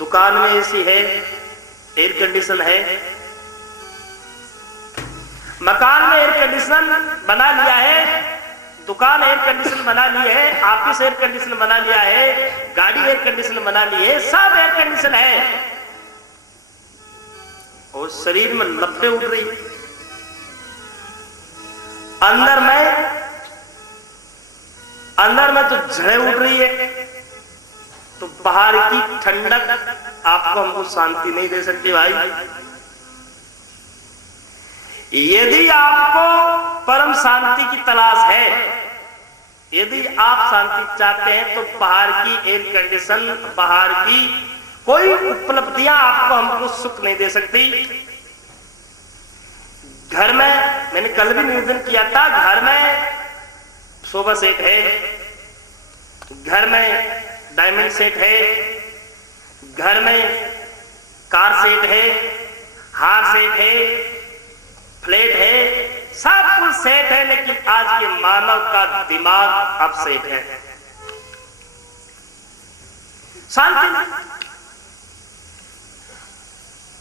दुकान में एसी है, एयर कंडीशन है, मकान में एयर कंडीशन बना लिया है, दुकान एयर कंडीशन बना ली है, ऑफिस एयर कंडीशन बना लिया है, गाड़ी एयर कंडीशन बना ली है, सब एयर कंडीशन है, और शरीर में लपटें उठ रही, अंदर में तो झड़ें उठ रही है। तो बाहर की ठंडक आपको हमको शांति नहीं दे सकती भाई। यदि आपको परम शांति की तलाश है, यदि आप शांति चाहते हैं, तो बाहर की एयर कंडीशन, बाहर की कोई उपलब्धियां आपको हमको सुख नहीं दे सकती। घर में मैंने कल भी निवेदन किया था, घर में सोफा सेट है, घर में डायमंड सेट है, घर में कार सेट है, हार सेट है, फ्लैट है, सब कुछ सेट है, लेकिन आज के मानव का दिमाग अब सेट है, शांति नहीं।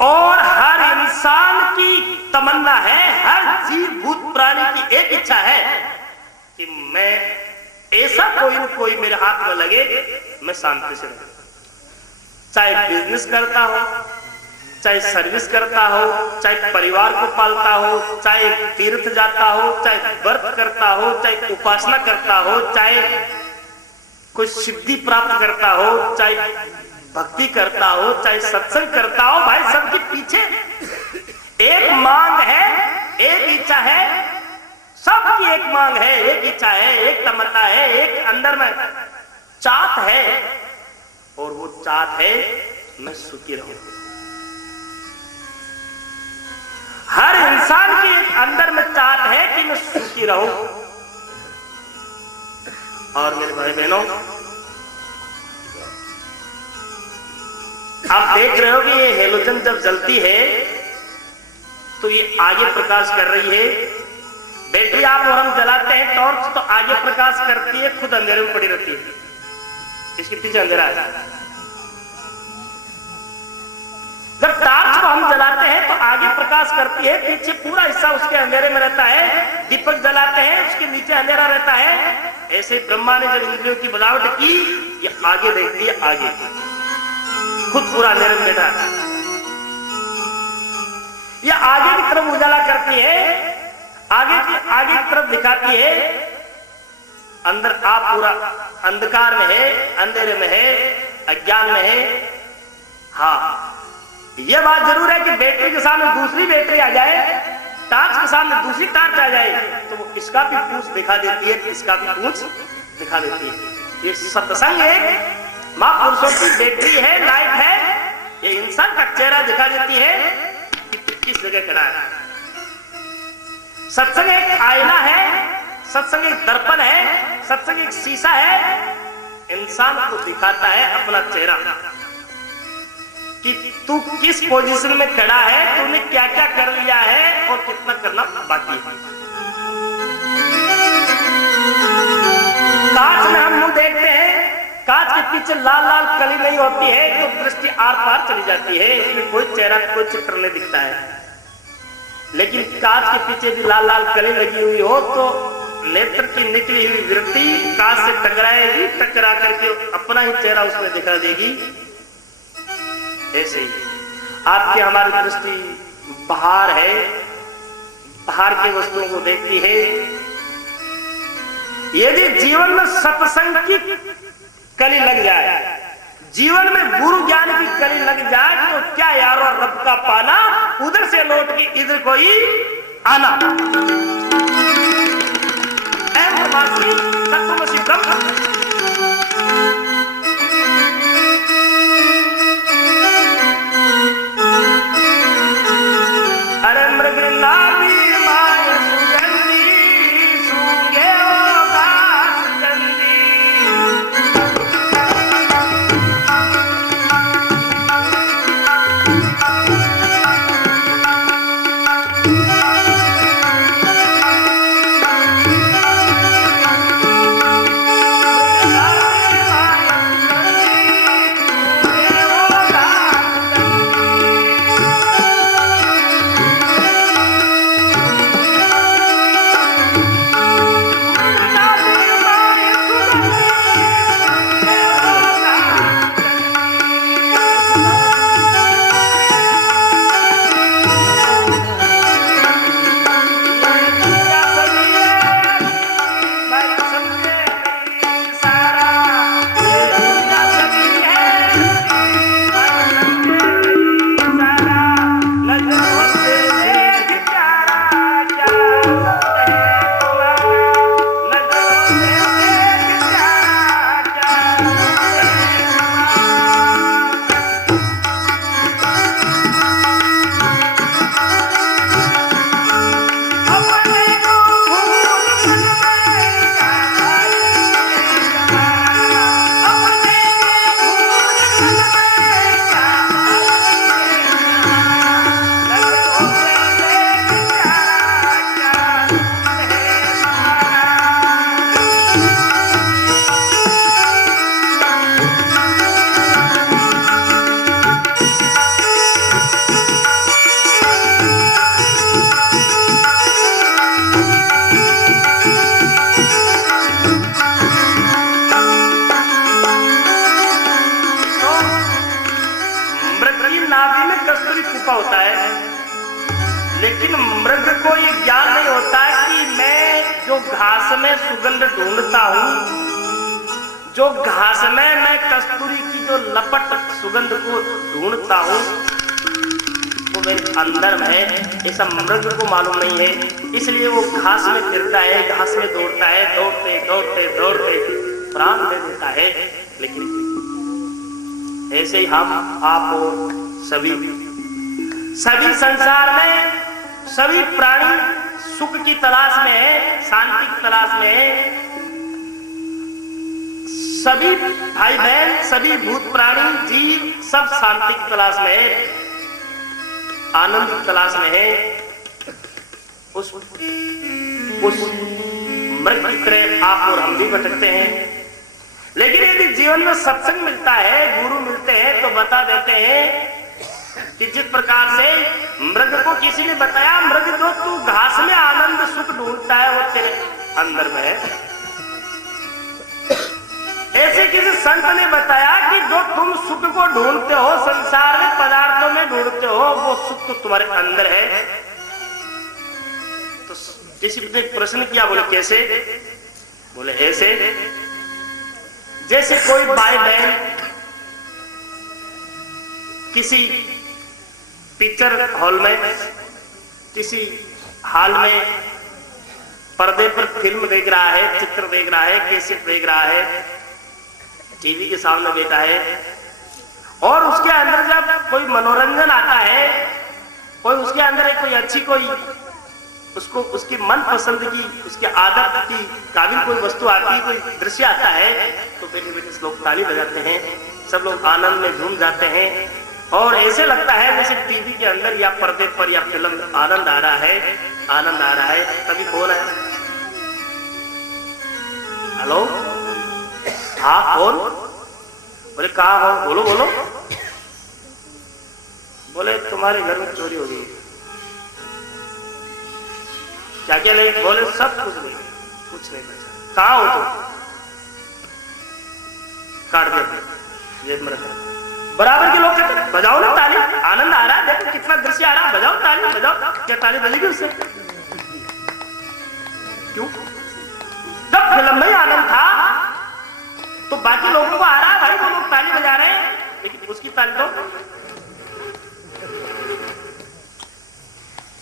और हर इंसान की तमन्ना है, हर जीव भूत प्राणी की एक इच्छा है कि मैं ऐसा कोई न कोई मेरे हाथ में लगे, मैं शांति से रहूं। चाहे बिजनेस करता हो, चाहे सर्विस करता हो, चाहे परिवार को पालता हो, चाहे तीर्थ जाता हो, चाहे व्रत करता हो, चाहे उपासना करता हो, चाहे कोई सिद्धि प्राप्त करता हो, चाहे भक्ति करता हो, चाहे सत्संग करता हो, भाई सबके पीछे एक मांग है, एक इच्छा है, सबकी एक मांग है, एक इच्छा है, एक तमन्ना है, एक अंदर में चाहत है, और वो चाहत है मैं सुखी रहूं। हर इंसान के अंदर में चाहत है कि मैं सुखी रहूं। और मेरे भाई बहनों, आप देख रहे हो कि ये हेलोजन जब जलती है तो ये आगे प्रकाश कर रही है। बैटरी आप और हम जलाते हैं टॉर्च, तो आगे प्रकाश करती है, खुद अंधेरे में पड़ी रहती है, इसके पीछे अंधेरा है। जब टॉर्च को हम जलाते हैं तो आगे प्रकाश करती है, पीछे पूरा हिस्सा उसके अंधेरे में रहता है। दीपक जलाते हैं, उसके नीचे अंधेरा रहता है। ऐसे ब्रह्मा ने जब इंद्रियों की बनावट की, ये आगे देखती है, आगे खुद पूरा अंधेरे में बैठा है। ये आगे की तरफ उजाला करती है, आगे की तरफ दिखाती है। अंदर आप पूरा अंधकार में है, अंधेरे में है, अज्ञान में है। हाँ, यह बात जरूर है कि बैटरी के सामने दूसरी बैटरी आ जाए, टॉर्च के सामने दूसरी टॉर्च आ जाए, तो वो इसका भी पूंछ दिखा देती है, इसका भी पूंछ दिखा देती है। ये सत्संग है, महापुरुषों की बैटरी है, लाइट है। ये इंसान का चेहरा दिखा देती है कि किस जगह खड़ा है। सत्संग एक आईना है, सत्संग एक दर्पण है, सत्संग एक शीशा है। इंसान को दिखाता है अपना चेहरा कि तू किस पोजीशन में खड़ा है, तूने क्या क्या कर लिया है और कितना करना बाकी है। कांच में हम मुंह देखते हैं, कांच के पीछे लाल लाल कली नहीं होती है, तो दृष्टि आर पार चली जाती है, इसमें कोई चेहरा, कोई चित्र नहीं दिखता है। लेकिन कांच के पीछे भी लाल लाल कली लगी हुई हो तो नेत्र की निकली हुई वृत्ति कांच से टकराएगी, टकरा करके अपना ही चेहरा उसमें दिखा देगी। ऐसे ही आपकी हमारी दृष्टि बाहर है, बाहर की वस्तुओं को देखती है। यदि जीवन में सत्संग की कली लग जाए, जीवन में गुरु ज्ञान की कली लग जाए, तो क्या यारो रब का पाना, उधर से लौट के इधर को ही आना। तत्वमसि ब्रह्म। अरे मृग नाभी माय सुगंधी, सूंघे ओ घास गंधी। नाभि में कस्तूरी कुपा होता है, लेकिन मृग को ये ज्ञान नहीं होता कि मैं जो घास में सुगंध ढूंढता हूं, जो घास में मैं कस्तूरी की जो लपट सुगंध को ढूंढता हूं, वो मेरे अंदर है, ऐसा मृग को मालूम नहीं है। इसलिए वो घास में फिरता है, घास में दौड़ता है, दौड़ते दौड़ते दौड़ते प्राण दे देता है। लेकिन ऐसे ही हम, आप और सभी संसार में सभी प्राणी सुख की तलाश में है, शांति की तलाश में है। सभी भाई बहन, सभी भूत प्राणी जीव सब शांति की तलाश में है, आनंद की तलाश में है। उस मृग की तरह आप और हम भी भटकते हैं। लेकिन यदि जीवन में सत्संग मिलता है, गुरु मिलते हैं, तो बता देते हैं कि जिस प्रकार से मृग को किसी ने बताया, मृग जो तू घास में आनंद सुख ढूंढता है वो तेरे अंदर में है। ऐसे किसी संत ने बताया कि जो तुम सुख को ढूंढते हो, संसार में पदार्थों में ढूंढते हो, वो सुख तो तुम्हारे अंदर है। तो किसी ने प्रश्न किया, बोले कैसे? बोले ऐसे, जैसे कोई भाई बहन किसी पिक्चर हॉल में, किसी हॉल में पर्दे पर फिल्म देख रहा है, चित्र देख रहा है, कैसेट देख रहा है, टीवी के सामने बैठा है, और उसके अंदर जब कोई मनोरंजन आता है, कोई उसके अंदर कोई अच्छी, कोई उसको उसकी मन पसंद की, उसकी आदत की काबिल कोई वस्तु आती है, कोई दृश्य आता है, तो बैठे बैठे लोग ताली बजाते हैं, सब लोग आनंद में झूम जाते हैं। और ऐसे लगता है जैसे टीवी के अंदर या पर्दे पर या फिल्म में आनंद आ रहा है, आनंद आ रहा है। तभी कौन है? हेलो, हाँ कौन? बोले कहाँ हो? बोलो बोलो। बोले तुम्हारे घर में चोरी हो गई। क्या क्या नहीं? बोले सब कुछ नहीं, कुछ नहीं बचा। कहाँ हो तुम? काट दिया, जेब में रखा। बराबर के लोग कहते बजाओ ना ताली, आनंद आ रहा है, देखो कितना दृश्य आ रहा है, बजाओ ताली, बजाओ। क्या ताली बजेगी उससे? क्यों? जब फिल्म में आनंद था तो बाकी लोगों को आ रहा है, भाई वो लोग ताली बजा रहे हैं, लेकिन उसकी ताली तो,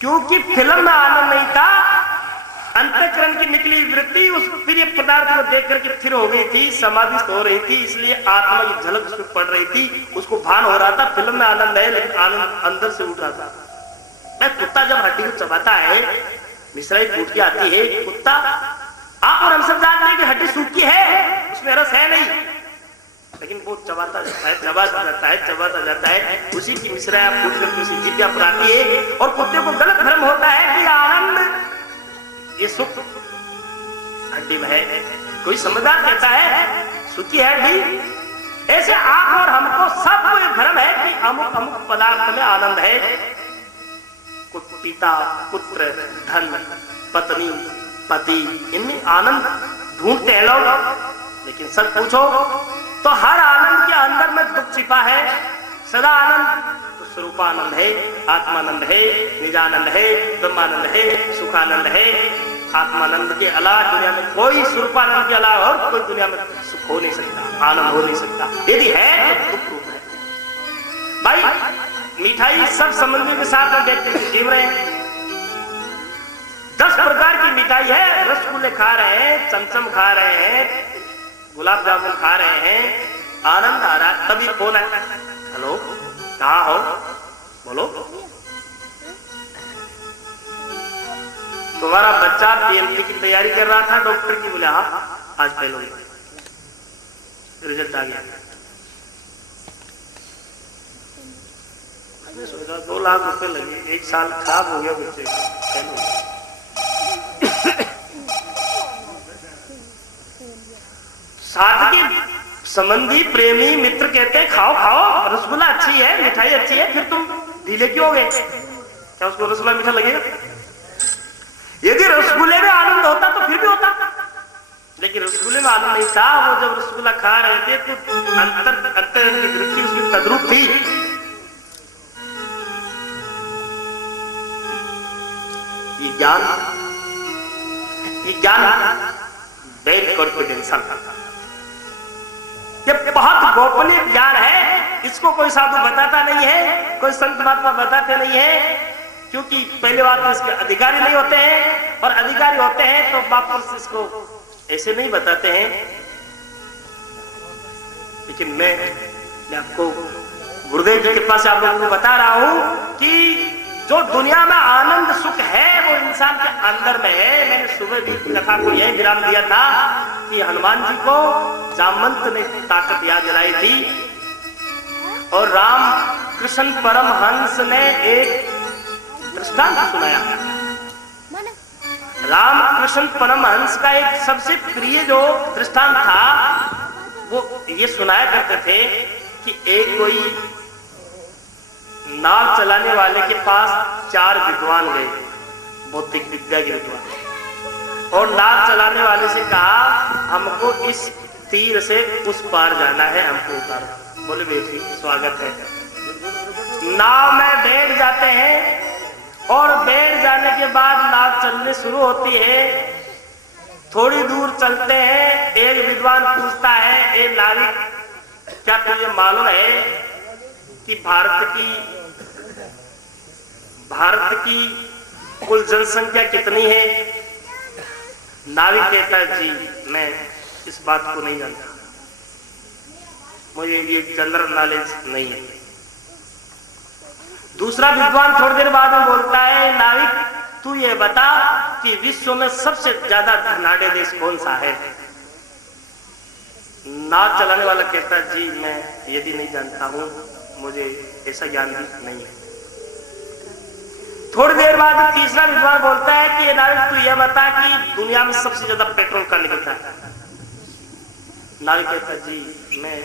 क्योंकि फिल्म में आनंद नहीं था, अंतःकरण की निकली वृत्ति उस प्रिय पदार्थ को देख करके फिर हो गई थी, समाधिस्थ हो रही थी, इसलिए आत्मा की झलक उसमें पड़ रही थी, उसको भान हो रहा था फिल्म में आनंद है, लेकिन आनंद अंदर से उठ रहा था। मैं कुत्ता जब हड्डी को चबाता है, मिश्राई फूट के आती है, कुत्ता, आप और हम सब जानते हैं कि हड्डी सूखी है, उसमें रस है नहीं, लेकिन वो चबाता जाता है, चबाता जाता है, चबाता जाता है, उसी की मिश्राई फूट करके उसी जिज्ञा पर आती है, और कुत्ते को गलत भ्रम होता है कि आनंद, ये सुख हड्डी में है। कोई समझदार कहता है सुखी है हड्डी। ऐसे आप और हमको सबको एक भ्रम है कि अमुक अमुक पदार्थ में आनंद है। पिता, पुत्र, धन, पत्नी, पति, इनमें आनंद ढूंढते हैं लोग, लेकिन सच पूछो तो हर आनंद के अंदर में दुख छिपा है। सदा आनंद तो स्वरूपानंद है, आत्मानंद है, निजानंद है, ब्रह्मानंद है, सुखानंद है। आत्मानंद के अलावा दुनिया में कोई, स्वरूपानंद के अलावा और कोई दुनिया में सुख हो नहीं सकता, आनंद हो नहीं सकता। यदि है तो दुख रूप है। भाई मिठाई सब संबंधी के साथ में व्यक्ति जीव रहे हैं, 10 प्रकार की मिठाई है, रसगुल्ले खा रहे हैं, चमचम खा रहे हैं, गुलाब जामुन खा रहे हैं, आनंद आ रहा है। तभी कौन है? हेलो, कहाँ हो? बोलो। तुम्हारा बच्चा पीएमटी की तैयारी कर रहा था, डॉक्टर की, बोले हाँ आज पहले रिजल्ट आ गया। मैं सोचा 2 लाख रुपए लगे, 1 साल खराब हो गया बच्चे का। साथ के संबंधी, प्रेमी, मित्र कहते हैं खाओ खाओ, रसगुल्ला अच्छी है, मिठाई अच्छी है, फिर तुम ढीले क्यों हो गए? क्या उसको रसगुल्ला मीठा लगेगा? यदि रसगुल्ले में आनंद होता तो फिर भी होता, लेकिन रसगुल्ले में आनंद नहीं था। वो जब रसगुल्ला खा रहे थे तो अंतर की दृष्टि उसकी तद्रूप थी। ज्ञान, ये ज्ञान वेद कॉन्फिडेंशियल, ये बहुत गोपनीय ज्ञान है। इसको कोई साधु बताता नहीं है, कोई संत महात्मा बताते नहीं है, क्योंकि पहले बात तो इसके अधिकारी नहीं होते हैं, और अधिकारी होते हैं तो वापस इसको ऐसे नहीं बताते हैं। लेकिन मैं आपको गुरुदेव की कृपा से आप लोगों को बता रहा हूं कि जो दुनिया में आनंद सुख है वो इंसान के अंदर में है। मैंने सुबह भी कथा को यह विराम दिया था कि हनुमान जी को जामवंत ने ताकत याद दिलाई थी, और राम कृष्ण परमहंस ने एक दृष्टांत सुनाया। राम कृष्ण परमहंस का एक सबसे प्रिय जो दृष्टांत था वो ये सुनाया करते थे कि एक कोई नाव चलाने वाले के पास 4 विद्वान गए, भौतिक विद्या के विद्वान, और नाव चलाने वाले से कहा हमको इस तीर से उस पार जाना है, हमको उतारो। बोले बेटी स्वागत है। नाव में बैठ जाते हैं, और बैठ जाने के बाद नाव चलने शुरू होती है। थोड़ी दूर चलते हैं, एक विद्वान पूछता है, ए नाविक, क्या तुझे मालूम है कि भारत की कुल जनसंख्या कितनी है? नाविक कहता है जी मैं इस बात को नहीं जानता, मुझे ये जनरल नॉलेज नहीं है। दूसरा विद्वान थोड़ी देर बाद में बोलता है, नाविक तू ये बता कि विश्व में सबसे ज्यादा धनाढ़ देश कौन सा है? नाव चलाने वाला कहता है जी मैं ये भी नहीं जानता हूं, मुझे ऐसा ज्ञान भी नहीं है। थोड़ी देर बाद तीसरा विद्वान बोलता है कि नाविक तू ये बता कि दुनिया में सबसे ज्यादा पेट्रोल कहाँ निकलता है? नाविक कहता है जी मैं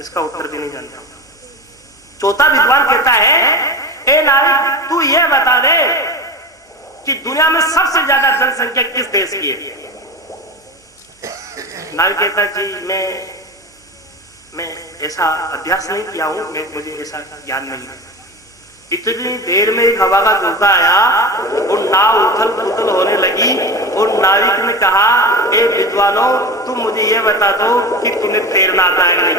इसका उत्तर भी नहीं जानता। चौथा विद्वान कहता है, ए नाविक तू ये बता दे कि दुनिया में सबसे ज्यादा जनसंख्या किस देश की है? नाविक कहता है जी मैं ऐसा अभ्यास नहीं किया हूं, मुझे ऐसा ज्ञान नहीं है। इतनी देर में एक हवा का झोंका आया और नाव उथल पुथल होने लगी, और नाविक ने कहा, ए विद्वानों तुम मुझे ये बता दो कि तुम्हें तैरना आता है नहीं?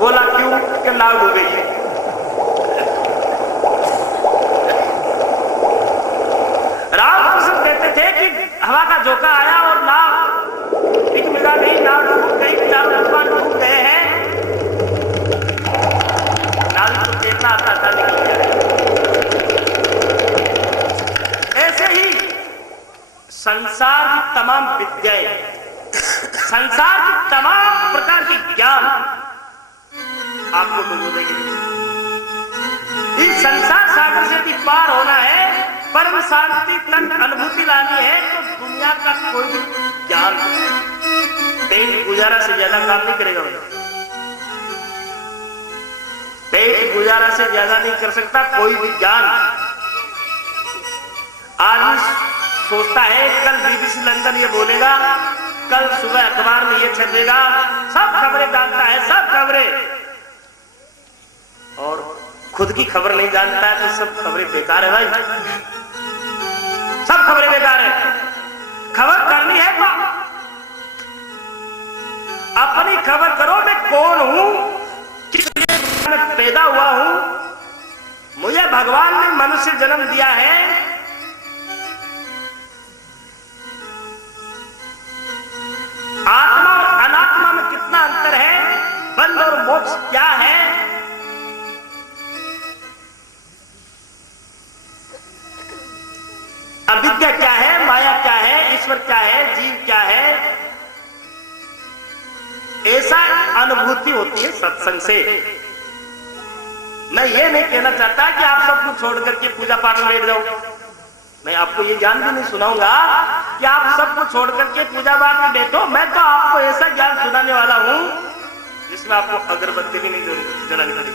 बोला क्यों? कि नाव डूब गई। रामकृष्ण कहते थे कि हवा का झोंका आया और नाव एक मिला नहीं, नाव डूब गई, चारों विद्वान डूब गए हैं। नाविक तो तैरना आता था, निकल गया। ऐसे ही संसार की तमाम विद्याएं, संसार की तमाम प्रकार के ज्ञान आपको मिलेंगे। इस संसार सागर से भी पार होना है, परम शांति तक अनुभूति लानी है, तो दुनिया का कोई भी ज्ञान पेट गुजारा से ज्यादा काम नहीं करेगा। पेट गुजारा से ज्यादा नहीं कर सकता कोई भी ज्ञान। आदमी सोचता है कल बीबीसी लंदन ये बोलेगा, कल सुबह अखबार में ये छपेगा, सब खबरें जानता है, सब खबरें, और खुद की खबर नहीं जानता है तो सब खबरें बेकार है भाई, सब खबरें बेकार है। खबर करनी है तो अपनी खबर करो, मैं कौन हूं, किस में पैदा हुआ हूं, मुझे भगवान ने मनुष्य जन्म दिया है, आत्मा और अनात्मा में कितना अंतर है, बंध और मोक्ष क्या है, अविद्या क्या है, माया क्या है, ईश्वर क्या है, जीव क्या है, ऐसा अनुभूति होती है सत्संग से। मैं ये नहीं कहना चाहता कि आप सब कुछ छोड़ करके पूजा पाठ में बैठ जाओ, मैं आपको ये ज्ञान भी नहीं सुनाऊंगा कि आप सब कुछ छोड़ करके पूजा पाठ में बैठो। मैं तो आपको ऐसा ज्ञान सुनाने वाला हूं जिसमें आपको अगरबत्ती भी नहीं जलानी पड़ेगी।